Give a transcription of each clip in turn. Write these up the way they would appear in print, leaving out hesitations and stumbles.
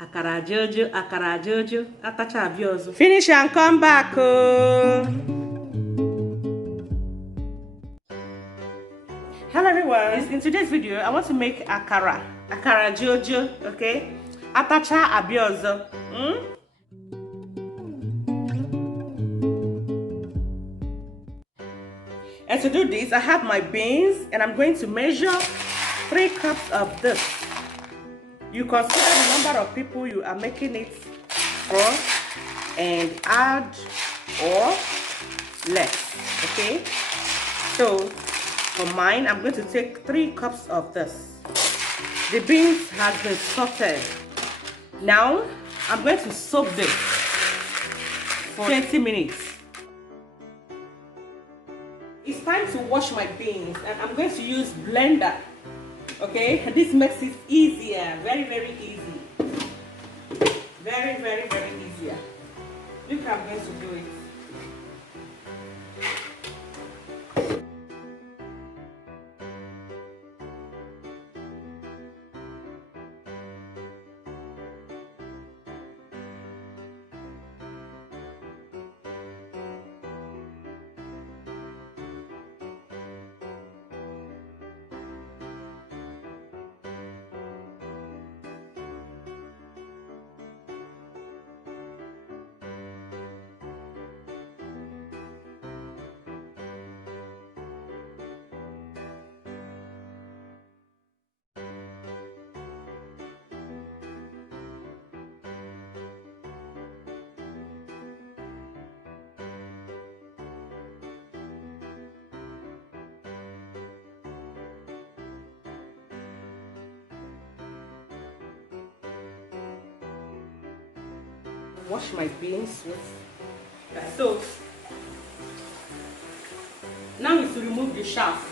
Akara Jojo, atacha abiozo. Finish and come back. Oh. Hello everyone. In today's video, I want to make akara Jojo, okay? Atacha abiozo. And to do this, I have my beans and I'm going to measure 3 cups of this. You consider the number of people you are making it for and add or less, okay? So for mine, I'm going to take 3 cups of this. The beans has been sauteed. Now I'm going to soak this for 20 minutes. It's time to wash my beans and I'm going to use blender. Okay, this makes it easier, very easy. Very easier. Look how I'm going to do it. Wash my beans with. So now is to remove the chaff.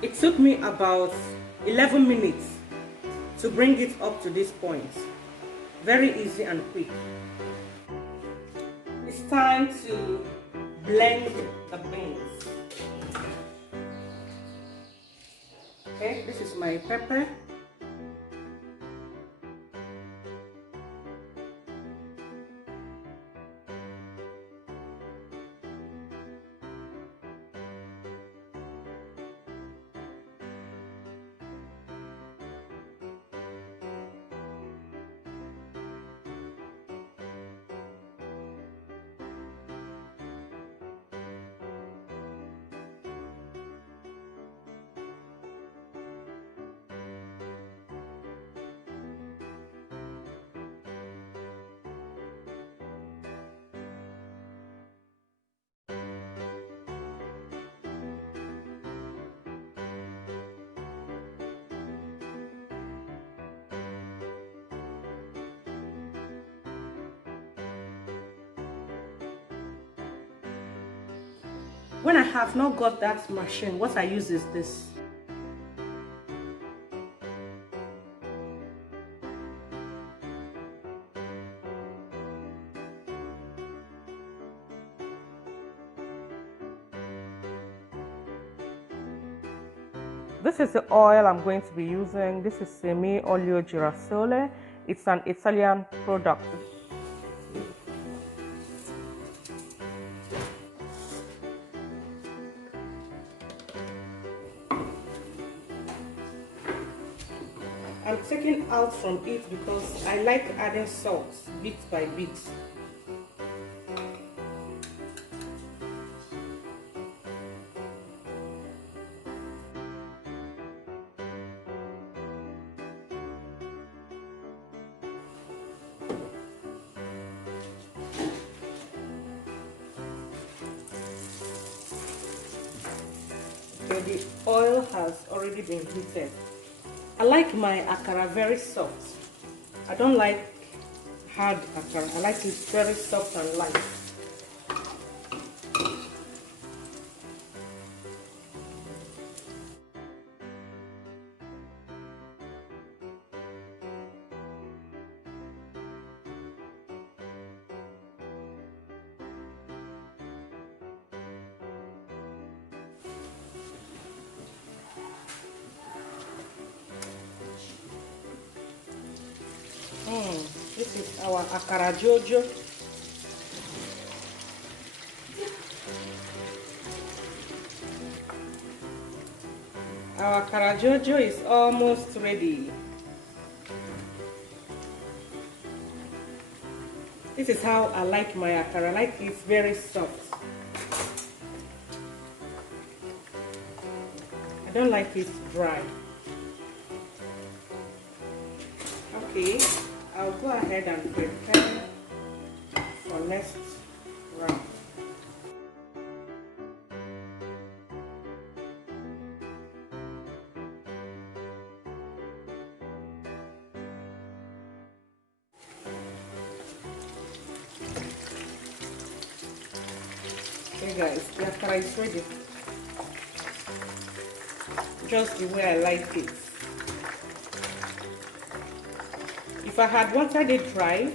It took me about 11 minutes to bring it up to this point. Very easy and quick. It's time to blend the beans. Okay, this is my pepper. When I have not got that machine, what I use is this. This is the oil I'm going to be using. This is Semi Olio Girasole. It's an Italian product. I'm taking out from it because I like adding salt bit by bit. Okay, the oil has already been heated. I like my akara very soft. I don't like hard akara. I like it very soft and light. This is our akara jojo. Our akara jojo is almost ready. This is how I like my akara. I like it very soft. I don't like it dry. Okay, I'll go ahead and prepare for next round. Okay guys, the akara is ready. Just the way I like it. If I had wanted it dry,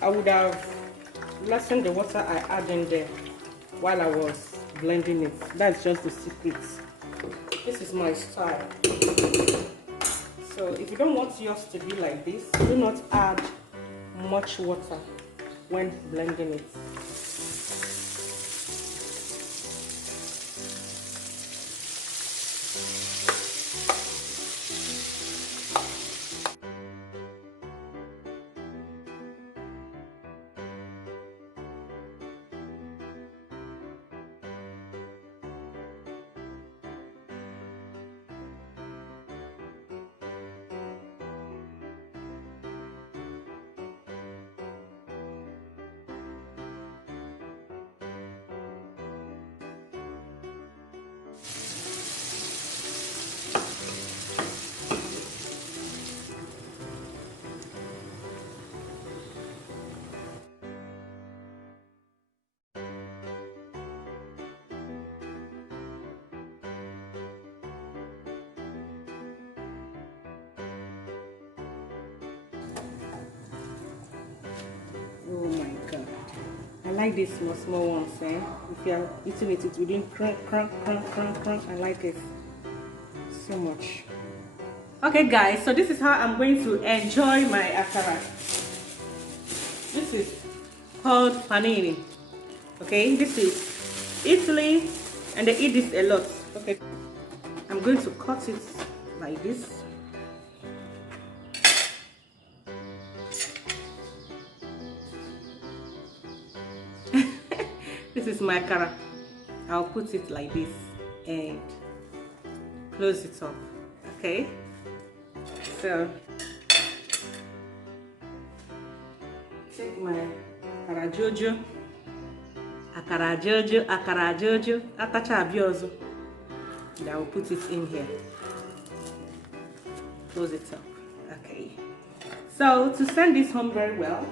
I would have lessened the water I add in there while I was blending it. That's just the secret. This is my style. So if you don't want yours to be like this, do not add much water when blending it. Oh my god, I like these small ones, eh? If you are eating it, it will crunch, crunch, crunch, crunch, crunch. I like it so much. Okay guys, so this is how I'm going to enjoy my akara. This is called panini. Okay, this is Italy and they eat this a lot. Okay, I'm going to cut it like this. This is my akara. I'll put it like this and close it up. Okay, so take my akara jojo, akara jojo, akara jojo, atacha abiozo. And I will put it in here. Close it up. Okay. So to send this home very well,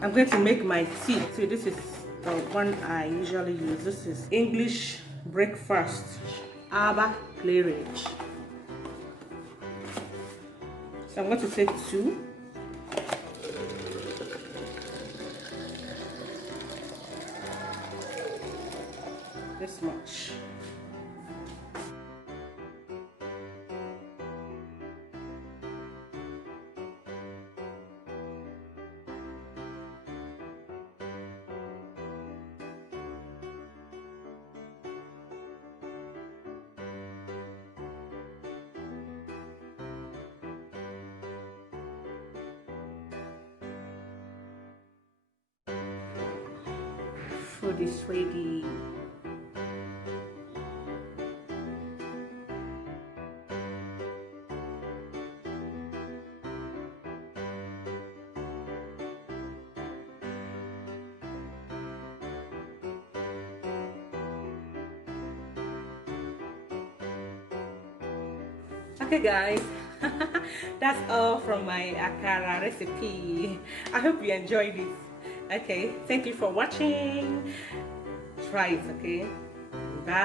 I'm going to make my tea. So this is the one I usually use. This is English breakfast, Aba Claridge. So I'm going to take 2. This much. Food is ready. Okay guys, that's all from my akara recipe. I hope you enjoyed it. Okay, thank you for watching. Try it, okay?